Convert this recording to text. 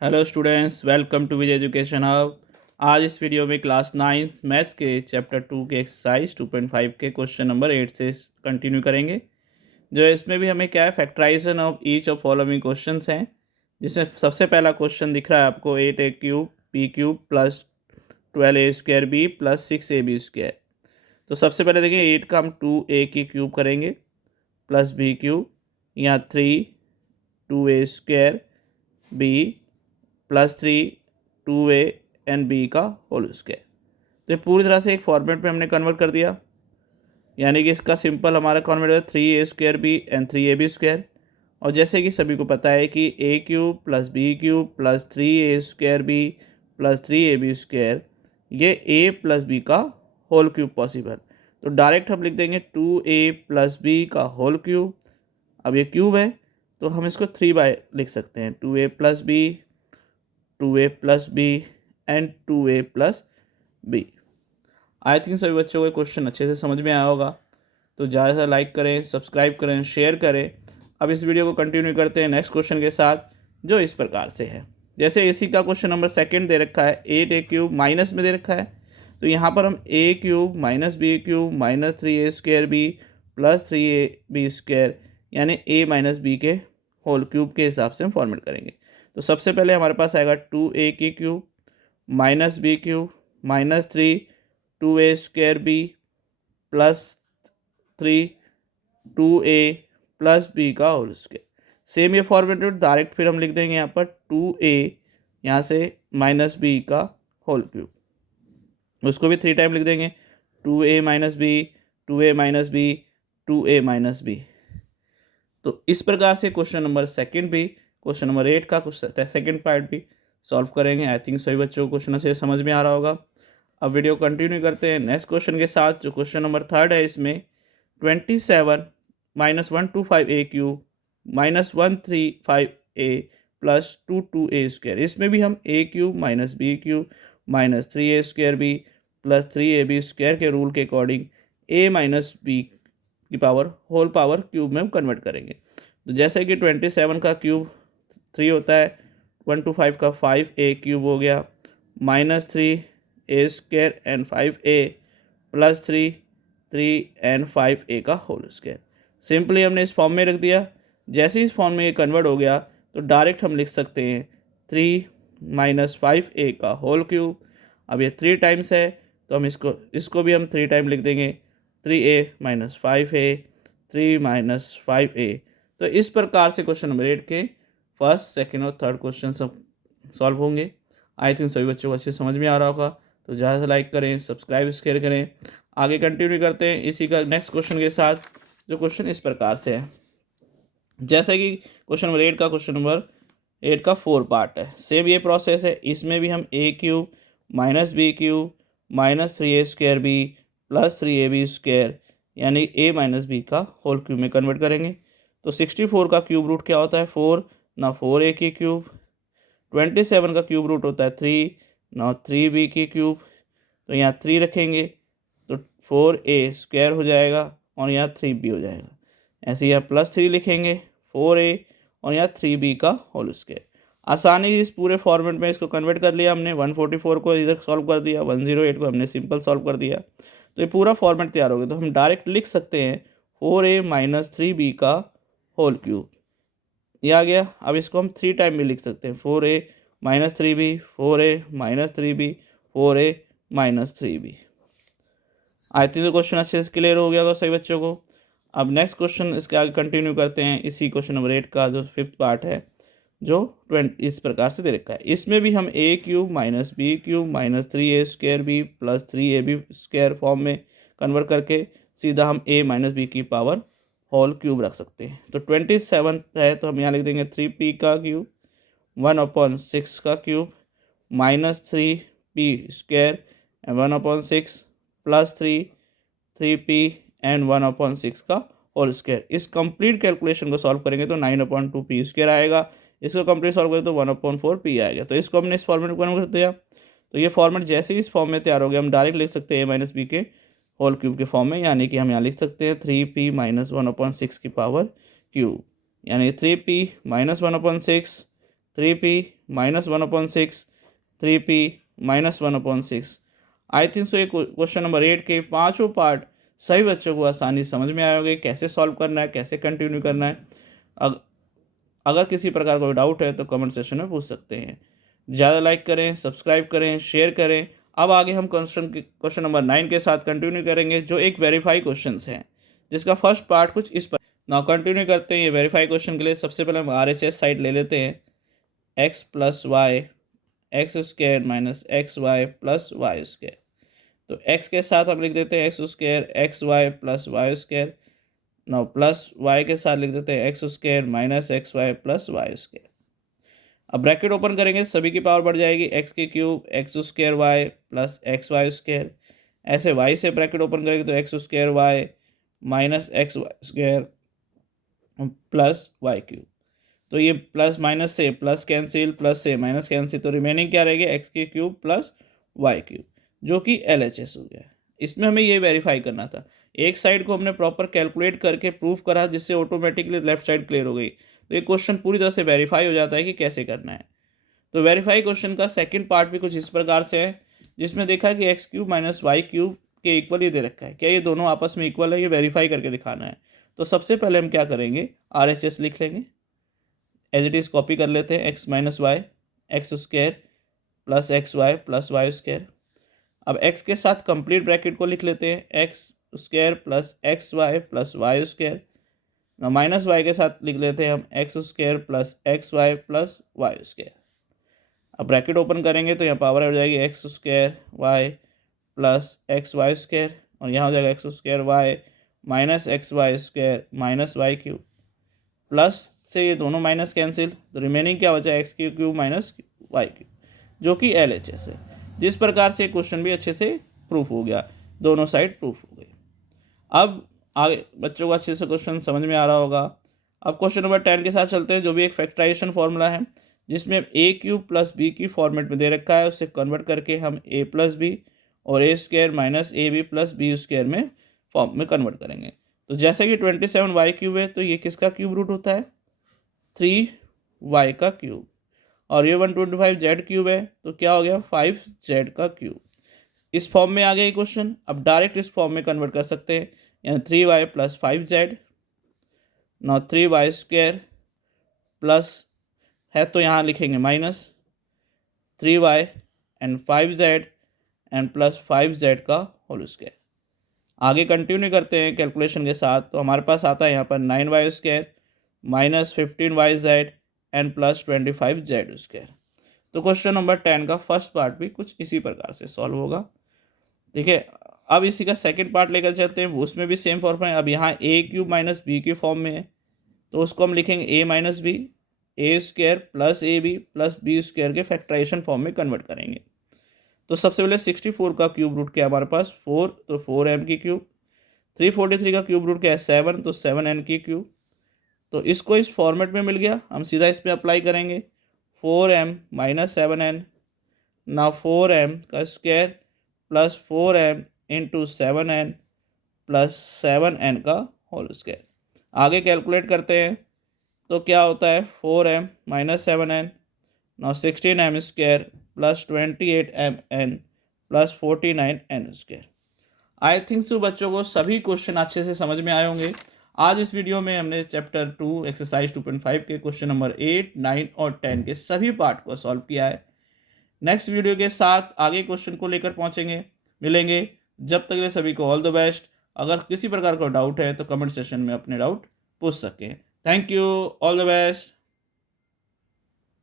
Hello students, welcome to Vijay education hub. आज इस video में क्लास 9 मैथ्स के चैप्टर 2 के एक्सरसाइज 2.5 के क्वेश्चन नंबर 8 से कंटिन्यू करेंगे। जो इसमें भी हमें क्या है, factorisation of each of following questions हैं, जिसमें सबसे पहला क्वेश्चन दिख रहा है आपको 8a cube B cube plus 12a square B plus 6ab square. तो सबसे पहले देखिए 8 का हम 2a की क्यूब करेंगे प्लस बी क्यूब, यहाँ 3 2a square B +3 2a and B का होल स्क्वायर। तो ये पूरी तरह से एक फॉर्मेट में हमने कन्वर्ट कर दिया, यानी कि इसका सिंपल हमारा कन्वर्ट है 3a square B and 3ab square. और जैसे कि सभी को पता है कि a cube plus B cube plus 3a square B plus 3ab square, ये a प्लस बी का होल क्यूब पॉसिबल। तो डायरेक्ट हम लिख देंगे 2a प्लस बी का होल क्यूब। अब ये क्यूब है तो हम इसको 3 लिख सकते हैं, 2a plus B 2a plus B and 2a plus B. I think सभी बच्चों को क्वेश्चन अच्छे से समझ में आया होगा। तो ज़्यादा से लाइक करें, सब्सक्राइब करें, शेयर करें। अब इस वीडियो को कंटिन्यू करते हैं नेक्स्ट क्वेश्चन के साथ, जो इस प्रकार से है। जैसे इसी का क्वेश्चन नंबर 2 दे रखा है, 8a क्यूब माइनस में दे रखा है, तो यहाँ पर हम a cube minus B cube minus 3a square B plus 3ab square यानी a माइनस बी के होल क्यूब के हिसाब से हम फॉर्मेट करेंगे। तो सबसे पहले हमारे पास आएगा 2a की cube minus B cube minus 3 2a square B plus 3 2a plus B का होल स्क्वायर। सेम ये फॉर्मेट डायरेक्ट फिर हम लिख देंगे यहाँ पर 2a, यहाँ से माइनस बी का होल क्यूब, उसको भी 3 टाइम लिख देंगे, 2a minus B 2a minus B 2a minus B. तो इस प्रकार से क्वेश्चन नंबर 2 भी, क्वेश्चन नंबर 8 का कुछ सेकंड पार्ट भी सॉल्व करेंगे। आई थिंक सभी बच्चों को क्वेश्चन अच्छे से समझ में आ रहा होगा। अब वीडियो कंटिन्यू करते हैं नेक्स्ट क्वेश्चन के साथ, जो क्वेश्चन नंबर 3 है। इसमें 27 minus 125a cube minus 135a plus 22a square. इसमें भी हम a cube minus B cube minus 3a square B plus 3ab square के रूल के अकॉर्डिंग a माइनस बी की पावर होल पावर क्यूब में हम कन्वर्ट करेंगे। तो जैसे कि 27 का क्यूब 3 होता है, 125 का 5a क्यूब हो गया minus 3a square and 5a plus 3 and 5a का होल स्क्वायर। सिंपली हमने इस फॉर्म में रख दिया। जैसे इस फॉर्म में ये कन्वर्ट हो गया तो डायरेक्ट हम लिख सकते हैं 3 माइनस 5a का होल क्यूब। अब ये 3 टाइम्स है तो हम इसको भी हम 3 टाइम लिख देंगे, 3a minus 5a 3 minus 5a। तो इस प्रकार से क्वेश्चन नंबर 8 के फर्स्ट, सेकंड और थर्ड क्वेश्चन सब सॉल्व होंगे। आई थिंक सभी बच्चों को अच्छे समझ में आ रहा होगा। तो ज़्यादा से लाइक करें, सब्सक्राइब शेयर करें। आगे कंटिन्यू करते हैं इसी का नेक्स्ट क्वेश्चन के साथ, जो क्वेश्चन इस प्रकार से है। जैसे कि क्वेश्चन नंबर 8 का क्वेश्चन नंबर 8 का 4 पार्ट है, सेम ये प्रोसेस है। इसमें भी हम a cube minus B cube minus 3a square B plus 3ab square यानी a माइनस बी का होल क्यूब में कन्वर्ट करेंगे। तो 64 का क्यूब रूट क्या होता है, 4 ना 4a की क्यूब। 27 का क्यूब रूट होता है 3 ना 3b की क्यूब। तो यहाँ 3 रखेंगे तो 4a स्क्वायर हो जाएगा और यहाँ 3b हो जाएगा। ऐसे यहाँ +3 लिखेंगे 4a और यहाँ 3b का होल स्क्वायर। आसानी से इस पूरे फॉर्मेट में इसको कन्वर्ट कर लिया हमने। 144 को इधर सॉल्व कर दिया, 108 को हमने सिंपल सॉल्व कर दिया। तो ये पूरा फॉर्मेट तैयार हो गया। तो हम डायरेक्ट लिख सकते हैं 4a माइनस 3b का होल क्यूब, ये आ गया। अब इसको हम 3 टाइम में लिख सकते हैं, 4a minus 3b 4a minus 3b 4a minus 3b। I think question अच्छे से क्लियर हो गया होगा सही बच्चों को। अब नेक्स्ट क्वेश्चन इसके आगे कंटिन्यू करते हैं, इसी क्वेश्चन नंबर 8 का जो 5th पार्ट है, जो 20 इस प्रकार से दे रखा है। इसमें भी हम a cube minus B cube minus 3a square B plus 3ab square form में कन्वर्ट करके सीधा हम a माइनस बी की पावर होल क्यूब रख सकते हैं। तो 27 है तो हम यहाँ लिख देंगे 3p का क्यूब 1/6 का cube minus 3p square and 1/6 plus 3p and 1/6 का होल स्क्वायर। इस कंप्लीट कैलकुलेशन को सॉल्व करेंगे तो 9/2p स्क्वायर आएगा। इसको कंप्लीट सॉल्व करें तो 1/4p आएगा। तो इसको हमने इस फॉर्मेट में कन्वर्ट कर दिया। तो ये फॉर्मेट जैसे ही इस फॉर्म में तैयार हो गया, हम डायरेक्ट लिख सकते हैं a माइनस बी के होल क्यूब के फॉर्म में, यानी कि हम यहाँ लिख सकते हैं 3p माइनस 1/6 की पावर क्यूब, यानी 3p minus 1/6 3p minus 1/6, 3p minus 1/6। I think so ये क्वेश्चन नंबर 8 के पाँचों पार्ट सभी बच्चों को आसानी से समझ में आए होंगे, कैसे सॉल्व करना है, कैसे कंटिन्यू करना है। अगर किसी प्रकार का डाउट है तो कमेंट सेक्शन में पूछ सकते हैं। ज़्यादा लाइक करें, सब्सक्राइब करें, शेयर करें। अब आगे हम क्वेश्चन नंबर 9 के साथ कंटिन्यू करेंगे, जो एक वेरीफाई क्वेश्चन है, जिसका फर्स्ट पार्ट कुछ इस पर। नाउ कंटिन्यू करते हैं ये वेरीफाई क्वेश्चन के लिए। सबसे पहले हम RHS साइड ले लेते हैं, x plus Y X square minus X Y plus Y square. तो x के साथ हम लिख देते हैं X square X Y plus Y square. Now plus y के साथ लिख देते हैं X square minus X Y plus Y square. अब ब्रैकेट ओपन करेंगे, सभी की पावर बढ़ जाएगी, एक्स की cube X square Y plus X Y square. ऐसे y से ब्रैकेट ओपन करेंगे तो X square Y minus X Y square plus Y cube. तो ये प्लस माइनस से प्लस कैंसिल, प्लस से माइनस कैंसिल, तो रिमेनिंग क्या रहेगी, एक्स की क्यूब प्लस वाई क्यूब, जो कि LHS हो गया। इसमें हमें ये वेरीफाई करना था। एक साइड को हमने प्रॉपर कैलकुलेट करके प्रूफ करा, जिससे ऑटोमेटिकली लेफ्ट साइड क्लियर हो गई। तो ये क्वेश्चन पूरी तरह से वेरीफाई हो जाता है कि कैसे करना है। तो वेरीफाई क्वेश्चन का सेकंड पार्ट भी कुछ इस प्रकार से है, जिसमें देखा कि X cube minus Y cube के इक्वल ही दे रखा है। क्या ये दोनों आपस में इक्वल है, ये वेरीफाई करके दिखाना है। तो सबसे पहले हम क्या करेंगे, RHS लिख लेंगे, एज इट इज़ कॉपी कर लेते हैं, X minus Y X square plus X Y plus Y square. अब x के साथ कंप्लीट ब्रैकेट को लिख लेते हैं, X square plus X Y plus Y square. Minus Y के साथ लिख लेते हैं हम X square plus X Y plus Y square. अब ब्रैकेट ओपन करेंगे तो यहाँ पावर हो जाएगी X square Y plus X Y square, और यहाँ हो जाएगा X square Y minus X Y square minus Y cube. Plus से ये दोनों माइनस कैंसिल, तो रिमेनिंग क्या बचा, एक्स की क्यूब माइनस वाई क्यूब, जो कि LHS है। जिस प्रकार से क्वेश्चन भी अच्छे से प्रूफ हो गया, दोनों साइड प्रूफ हो गई। अब आगे बच्चों को अच्छे से क्वेश्चन समझ में आ रहा होगा। अब क्वेश्चन नंबर 10 के साथ चलते हैं, जो भी एक फैक्टराइजेशन फॉर्मूला है, जिसमें a क्यूब प्लस बी की फॉर्मेट में दे रखा है, उससे कन्वर्ट करके हम a प्लस बी और a square minus A B plus B square में फॉर्म में कन्वर्ट करेंगे। तो जैसे कि 27y क्यूब है, तो ये किसका क्यूब रूट होता है, 3y का क्यूब, और ये 125z क्यूब है, तो क्या हो गया, 5z का क्यूब। इस फॉर्म में आ गया ये क्वेश्चन। अब डायरेक्ट इस फॉर्म में कन्वर्ट कर सकते हैं, यानी 3y प्लस 5z। नौ 3y स्क्वायर प्लस है तो यहाँ लिखेंगे minus 3y and 5z and plus 5z का होल स्क्वायर। आगे कंटिन्यू करते हैं कैलकुलेशन के साथ, तो हमारे पास आता है यहाँ पर 9y square minus 15yz and plus 25z square. तो क्वेश्चन नंबर 10 का फर्स्ट पार्ट भी कुछ इसी प्रकार से सॉल्व होगा। ठीक है, अब इसी का सेकंड पार्ट लेकर चलते हैं, उसमें भी सेम फॉर्म है। अब यहाँ a क्यूब माइनस बी की फॉर्म में है, तो उसको हम लिखेंगे a minus B, A square plus A B plus B square के फैक्टराइजेशन फॉर्म में कन्वर्ट करेंगे। तो सबसे पहले 64 का क्यूब रूट क्या है हमारे पास, 4, तो 4m की क्यूब। 343 का क्यूब रूट क्या है, 7, तो 7n की क्यूब। तो इसको इस फॉर्मेट में मिल गया, हम सीधा इस पर अप्लाई करेंगे, 4m माइनस 7n, ना 4m का square plus 4m into 7n plus 7n का होल स्क्वायर। आगे कैलकुलेट करते हैं, तो क्या होता है, 4m माइनस 7n, ना 16m square plus 28mn plus 49n square. I think so बच्चों को सभी क्वेश्चन अच्छे से समझ में आए होंगे। आज इस वीडियो में हमने चैप्टर 2 एक्सरसाइज 2.5 के क्वेश्चन नंबर 8, 9 और 10 के सभी पार्ट को सॉल्व किया है। नेक्स्ट वीडियो के साथ आगे क्वेश्चन को लेकर मिलेंगे। जब तक के लिए सभी को ऑल द बेस्ट। अगर किसी प्रकार का डाउट है तो कमेंट सेक्शन में अपने डाउट पूछ सकें। Thank you, all the best.